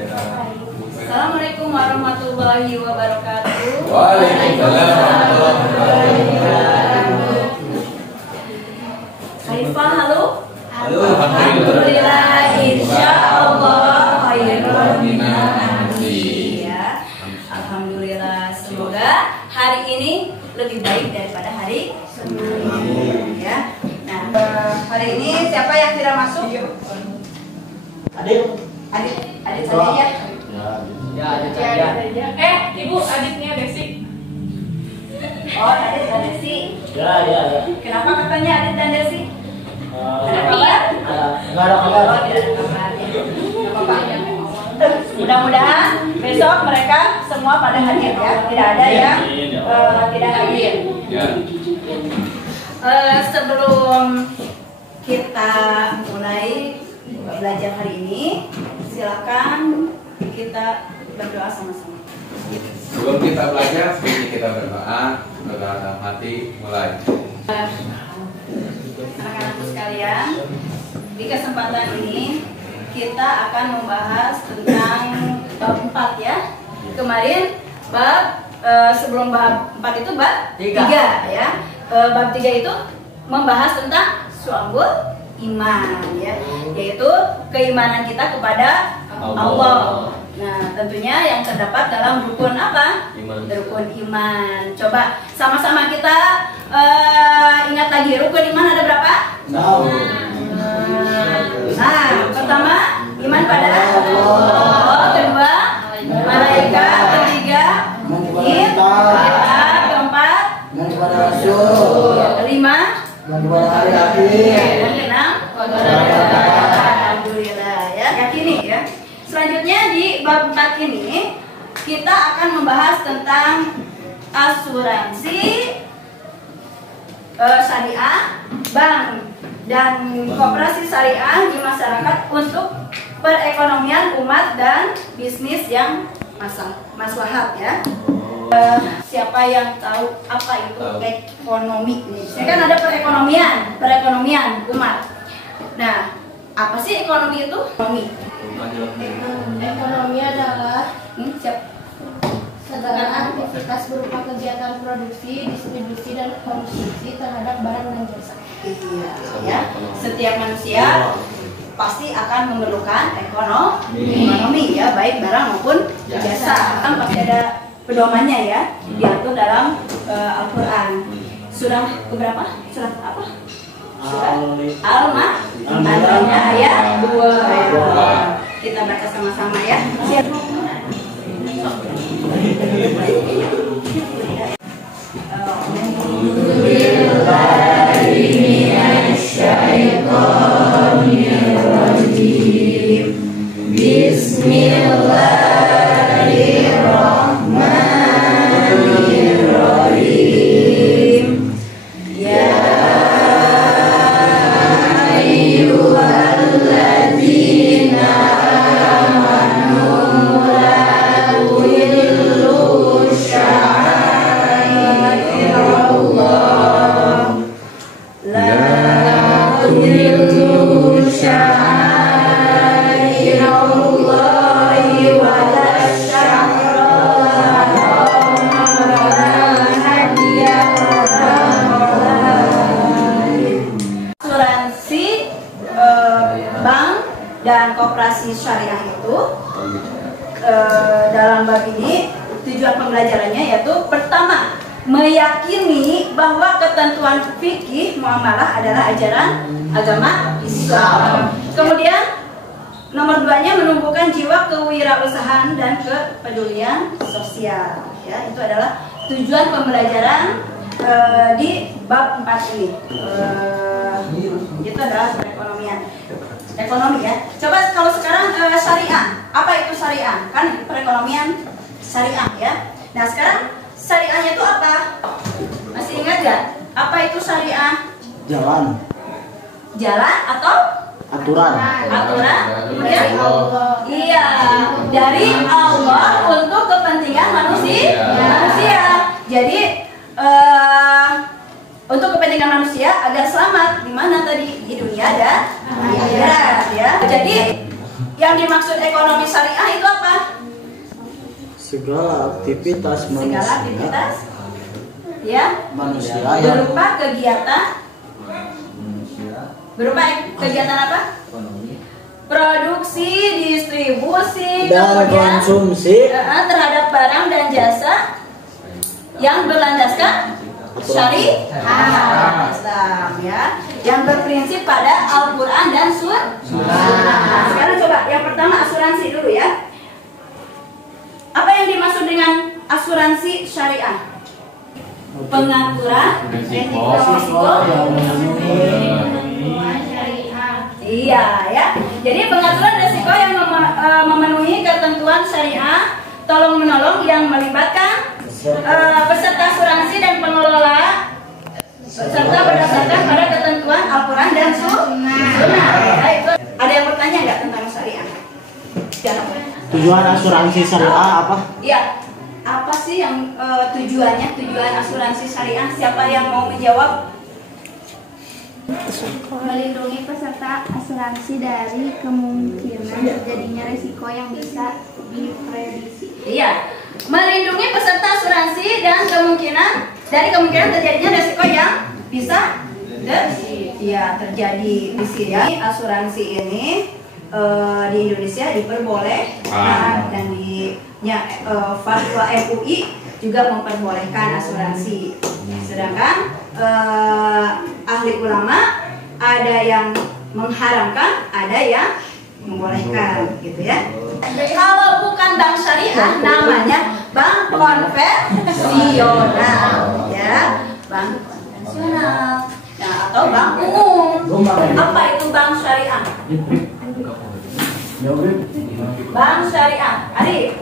Assalamualaikum warahmatullahi wabarakatuh. Waalaikumsalam warahmatullahi wabarakatuh. Kaifah, halo? Halo. Alhamdulillah, insyaallah khairun minal amsi. ya. Alhamdulillah, semoga hari ini lebih baik daripada hari sebelumnya ya. Nah, hari ini siapa yang tidak masuk? Adik saja ya. Ya, adik saja. Ibu, adiknya Desi. Oh, Adit dan Desi. Ya. Kenapa katanya Adit dan Desi? Ada kabar? Nggak ada kabar. Oh, tidak ada kabar. Nggak apa-apa. Mudah-mudahan besok mereka semua pada hadir ya. Tidak ada yang tidak hadir. Ya. Sebelum kita mulai belajar hari ini, silakan kita berdoa sama-sama. Sebelum kita belajar, sebelum kita berdoa dalam hati mulai. Anak-anakku sekalian, di kesempatan ini kita akan membahas tentang bab 4 ya. Kemarin sebelum bab 4 itu bab 3 ya. Bab 3 itu membahas tentang syu'abul iman ya, yaitu keimanan kita kepada Allah. Nah, tentunya yang terdapat dalam rukun apa? Rukun iman. Coba sama-sama kita ingat lagi, rukun iman ada berapa? Nah, pertama iman pada Allah, kedua malaikat, ketiga keempat kelima dan keenam alhamdulillah ya. Yakini ya. Selanjutnya di bab 4 ini kita akan membahas tentang asuransi syariah, bank dan koperasi syariah di masyarakat untuk perekonomian umat dan bisnis yang maslahat ya. Siapa yang tahu apa itu ekonomi? Ini kan ada perekonomian umat. Nah, apa sih ekonomi itu? Ekonomi adalah Segala aktivitas berupa kegiatan produksi, distribusi, dan konsumsi terhadap barang dan jasa. Iya, ya. Setiap manusia pasti akan memerlukan ekonomi ya, baik barang maupun jasa. Kan pasti ada pedomannya ya, diatur dalam Al-Quran. Surah berapa? Surah apa? Surah Al-Ma'arij ayat 2. Kita baca sama-sama ya. Siap. Bismillahirrahmanirrahim. Ya ayyuhalladzina amanu la tudillu sya'airallah, la tudillu sya'airallahi wa la asuransi bank dan koperasi syariah itu dalam bab ini tujuan pembelajarannya yaitu pertama meyakini bahwa ketentuan fikih muamalah adalah ajaran agama Islam. Kemudian nomor 2-nya menumbuhkan jiwa kewirausahaan dan kepedulian sosial. Ya, itu adalah tujuan pembelajaran di bab 4 ini. Itu adalah perekonomian. Ekonomi ya. Coba kalau sekarang syariah. Apa itu syariah? Kan perekonomian syariah ya. Nah, sekarang syariahnya itu apa? Masih ingat gak? Apa itu syariah? Jalan. Jalan atau Aturan. Kemudian iya, dari Allah untuk kepentingan manusia. Jadi untuk kepentingan manusia agar selamat di mana tadi, di dunia dan akhirat ya. Jadi yang dimaksud ekonomi syariah itu apa? Segala aktivitas ya manusia yang berupa kegiatan apa? Produksi, distribusi, dan kemudian konsumsi terhadap barang dan jasa yang berlandaskan syariat Islam, ya, yang berprinsip pada Al-Quran dan Sunnah. Sekarang coba yang pertama asuransi dulu ya. Apa yang dimaksud dengan asuransi syariah? Pengaturan resiko. Iya ya. Jadi pengaturan resiko yang memenuhi ketentuan syariah, tolong menolong yang melibatkan peserta asuransi dan pengelola serta berdasarkan pada ketentuan Al-Quran dan Sunnah. Ya, itu. Ada yang bertanya nggak tentang syariah? tujuan asuransi syariah apa? Iya. Apa sih yang tujuan asuransi syariah? Siapa yang mau menjawab? Melindungi peserta asuransi dari kemungkinan terjadinya risiko yang bisa diprediksi. Iya, melindungi peserta asuransi dan kemungkinan terjadinya risiko yang bisa terjadi di sini. Asuransi ini di Indonesia diperbolehkan dan di fatwa MUI juga memperbolehkan asuransi. Sedangkan ahli ulama ada yang mengharamkan, ada yang membolehkan, gitu ya. Kalau bukan bank syariah, namanya bank konvensional, ya, bank konvensional, nah, atau bank umum. Apa itu bank syariah? Bank syariah, Arif.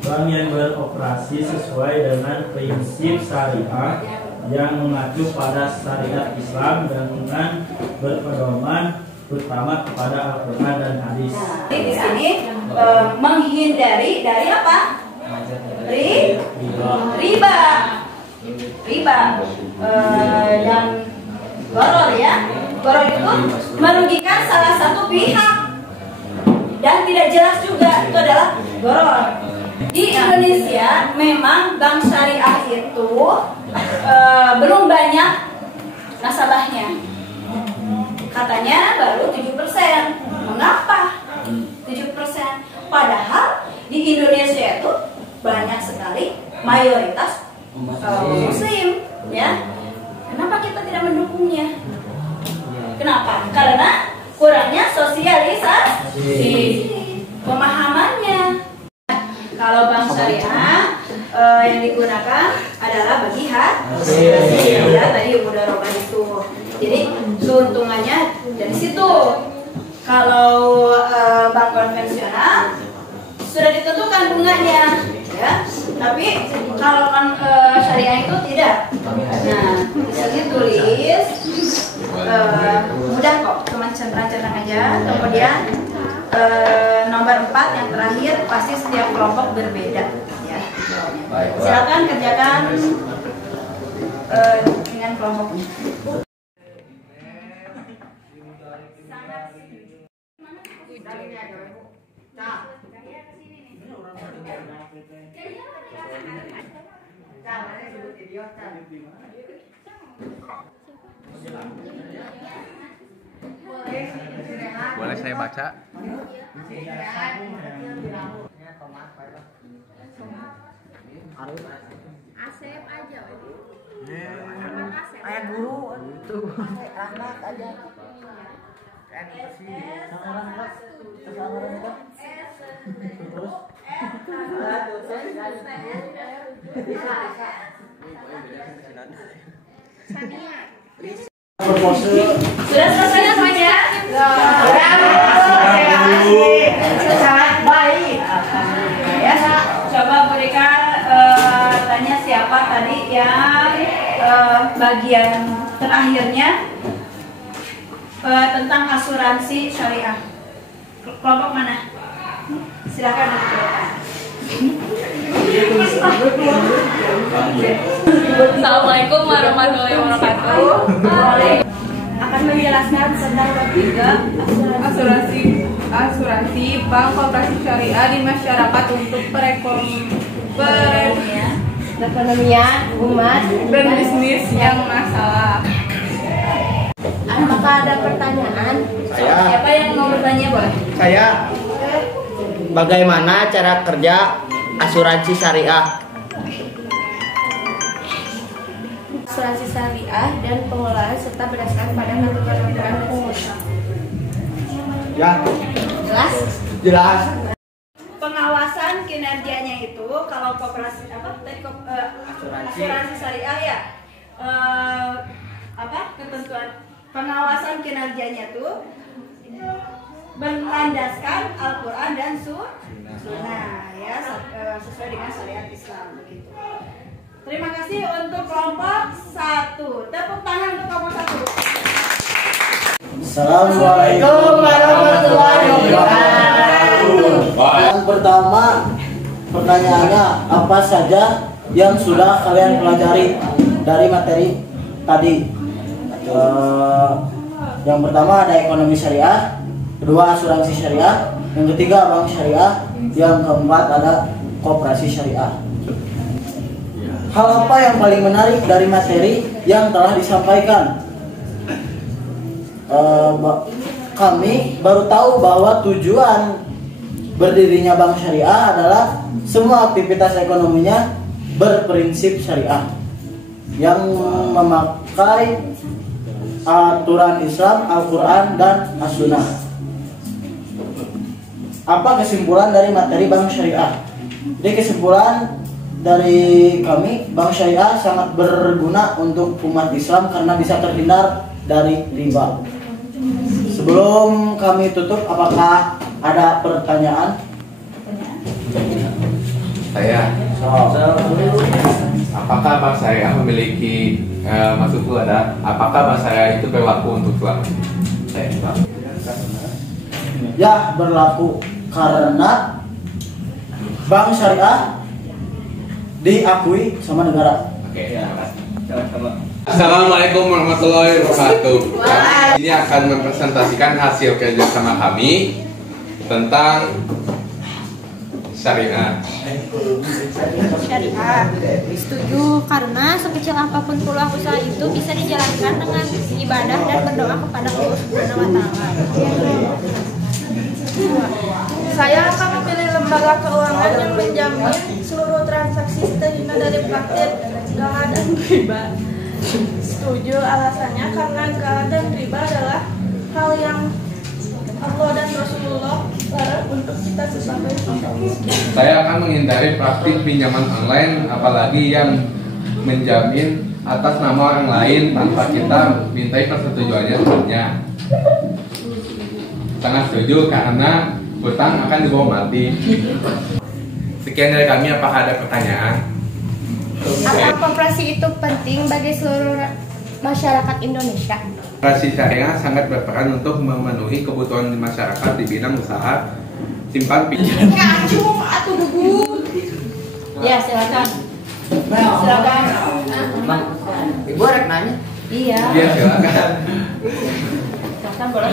Bank yang beroperasi sesuai dengan prinsip syariah yang mengacu pada syariat Islam dengan berpedoman terutama kepada Al-Quran dan hadis. Di sini menghindari dari apa? Riba dan goror, ya. Goror itu merugikan salah satu pihak dan tidak jelas juga, itu adalah goror. Di Indonesia memang bank syariah itu belum banyak nasabahnya. Katanya baru 7%. Mengapa 7%? Padahal di Indonesia itu banyak sekali mayoritas muslim, ya. Kenapa kita tidak mendukungnya? Kenapa? Karena kurangnya sosialisasi, pemahamannya. Kalau bank syariah yang digunakan adalah bagi hasil, ya, tadi udah roba itu. Jadi keuntungannya dari situ. Kalau bank konvensional sudah ditentukan bunganya, ya. Tapi kalau syariah itu tidak. Nah, di sini tulis mudah kok, cuma centang-centang aja. Kemudian nomor 4 yang terakhir, pasti setiap kelompok berbeda, ya. Silakan kerjakan dengan kelompoknya. Boleh saya baca? Asep aja. Ayah guru itu anak aja. Sudah selesai semuanya? Sangat baik. Ya, coba berikan tanya siapa tadi yang bagian terakhirnya tentang asuransi syariah. Kelompok mana? Silakan menunjukkan. Assalamualaikum warahmatullahi wabarakatuh. Akan menjelaskan tentang ketiga asuransi berfungsi bank koperasi syariah di masyarakat untuk perekonomian umat dan bisnis yang masalah. Apakah ada pertanyaan? Siapa yang mau bertanya boleh? Saya, bagaimana cara kerja asuransi syariah? Asuransi syariah dan pengelolaan serta berdasarkan pada aturan-aturan dan Ya, jelas. jelas. Pengawasan kinerjanya itu kalau koperasi asuransi syariah ya ketentuan pengawasan kinerjanya tuh berlandaskan Al-Quran dan Sunnah ya sesuai dengan syariat Islam begitu. Terima kasih untuk kelompok 1. Tepuk tangan untuk kelompok 1. Assalamualaikum warahmatullahi wabarakatuh. Yang pertama, pertanyaannya apa saja yang sudah kalian pelajari dari materi tadi? Yang pertama ada ekonomi syariah, kedua asuransi syariah, yang ketiga bank syariah, yang keempat ada koperasi syariah. Hal apa yang paling menarik dari materi yang telah disampaikan? Kami baru tahu bahwa tujuan berdirinya bank syariah adalah semua aktivitas ekonominya berprinsip syariah yang memakai aturan Islam, Al-Quran, dan As-Sunnah. Apa kesimpulan dari materi bank syariah? Jadi kesimpulan dari kami, bank syariah sangat berguna untuk umat Islam karena bisa terhindar dari riba. Sebelum kami tutup, apakah ada pertanyaan? Saya. Apakah bank syariah memiliki maksudku ada? Apakah bank syariah itu berlaku untuk selamanya? Ya, berlaku karena bank syariah diakui sama negara. Oke, terima kasih. Assalamualaikum warahmatullahi wabarakatuh. Ini akan mempresentasikan hasil kerjasama kami tentang syariah. Setuju karena sekecil apapun peluang usaha itu bisa dijalankan dengan ibadah dan berdoa kepada Allah Subhanahu wa taala. Saya akan memilih lembaga keuangan yang menjamin seluruh transaksi terhindar dari praktik gala dan riba. Setuju alasannya karena gala dan riba adalah hal yang Allah dan Rasulullah larang untuk kita sebagai Saya akan menghindari praktik pinjaman online, apalagi yang menjamin atas nama orang lain tanpa kita mintai persetujuannya sebelumnya. Sangat setuju karena hutang akan dibawa mati. Sekian dari kami, apakah ada pertanyaan? Apakah koperasi itu penting bagi seluruh masyarakat Indonesia? Koperasi syariah sangat berperan untuk memenuhi kebutuhan masyarakat di bidang usaha, simpan pinjam. Ya silakan. Silakan. Ibu rek nanya, Iya. Iya, silakan. Silakan boleh.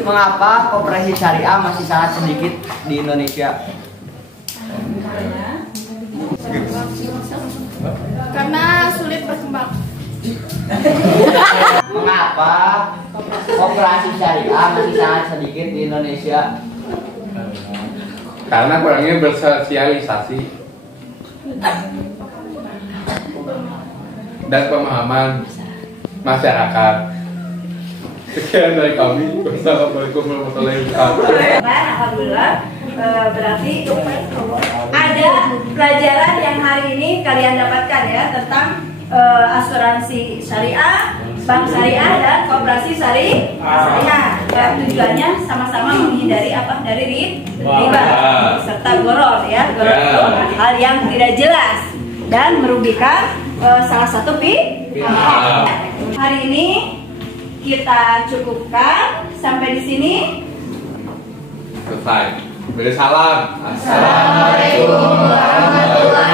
mengapa koperasi syariah masih sangat sedikit di Indonesia? karena sulit berkembang. Mengapa koperasi syariah masih sangat sedikit di Indonesia? Karena kurangnya bersosialisasi dan pemahaman masyarakat. Sekian dari kami. Wassalamualaikum warahmatullahi wabarakatuh. Alhamdulillah, berarti ada pelajaran yang hari ini kalian dapatkan ya tentang asuransi syariah, bank syariah, dan koperasi syariah. Tujuannya sama-sama menghindari apa dari riba serta goror ya. Goror itu hal yang tidak jelas dan merugikan salah satu pihak. Hari ini kita cukupkan sampai di sini. Selesai. Beri salam. Assalamualaikum warahmatullahi